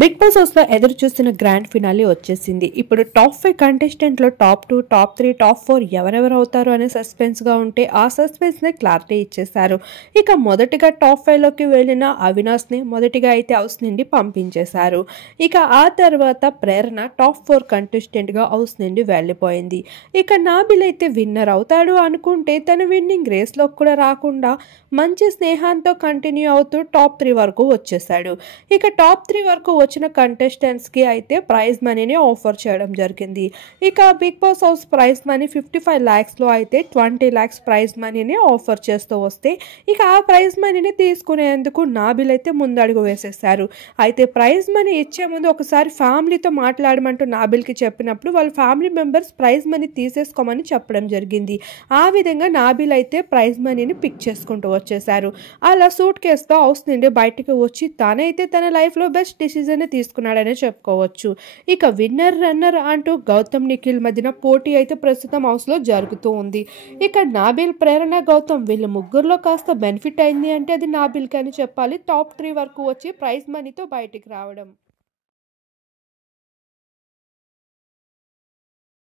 Big boss హౌస్‌లో ఎదురు చూస్తున్న గ్రాండ్ ఫినాలే వచ్చేసింది. ఇప్పుడు టాప్ 5 కంటెస్టెంట్‌లో టాప్ 2, టాప్ 3, టాప్ 4 ఎవరెవరు అవుతారు అనే సస్పెన్స్‌గా ఉంటే ఆ సస్పెన్స్‌ని క్లారిటీ ఇచ్చేశారు. ఇక మొదటిగా టాప్ 5లోకి వెళ్ళిన అవినాష్‌ని మొదటిగా అయితే హౌస్ నుండి పంపించేశారు. ఇక ఆ తర్వాత ప్రేరణ టాప్ 4 కంటెస్టెంట్‌గా హౌస్ నుండి వెళ్ళిపోయింది. ఇక నాబిల్ అయితే విన్నర్ అవుతాడు అనుకుంటే తను విన్నింగ్ రేస్‌లోకి కూడా రాకుండా మంచి స్నేహంతో కంటిన్యూ అవుతూ టాప్ 3 వరకు వచ్చేసాడు. ఇక టాప్ 3 వరకు వచ్చిన కంటెస్టెంట్స్‌కి అయితే ప్రైజ్ మనీని ఆఫర్ చేయడం జరిగింది. ఇక Big Boss house prize money 55 లాక్స్‌లో అయితే 20 లాక్స్ ప్రైజ్ మనీని ఆఫర్ చేస్తూ వస్తే ఇక ఆ ప్రైజ్ మనీని తీసుకునేందుకు నాబిల్ అయితే ముందడుగు వేసేశారు. అయితే ప్రైజ్ మనీ ఇచ్చే ముందు ఒకసారి ఫ్యామిలీతో మాట్లాడమంటూ నాబిల్‌కి చెప్పినప్పుడు వాళ్ళ ఫ్యామిలీ మెంబర్స్ ప్రైజ్ మనీ తీసేసుకోమని చెప్పడం జరిగింది. ఆ విధంగా నాబిల్ అయితే ప్రైజ్ మనీని పిక్ చేసుకుంటూ వచ్చేశారు. అలా సూట్ కేస్‌తో హౌస్ నుండి బయటికి వచ్చి తనైతే తన లైఫ్‌లో బెస్ట్ డిసిజన్ తీసుకున్నాడనే చెప్పుకోవచ్చు. ఇక విన్నర్ రన్నర్ అంటూ గౌతమ్ నిఖిల్ మధ్యన పోటీ అయితే ప్రస్తుతం హౌస్‌లో జరుగుతూ ఉంది. ఇక నాబిల్, ప్రేరణ, గౌతమ్ వీళ్ళ ముగ్గురులో కాస్త బెనిఫిట్ అయింది అంటే అది నాబిల్‌కి అని చెప్పాలి. టాప్ 3 వరకు వచ్చి ప్రైజ్ మనీతో బయటికి రావడం.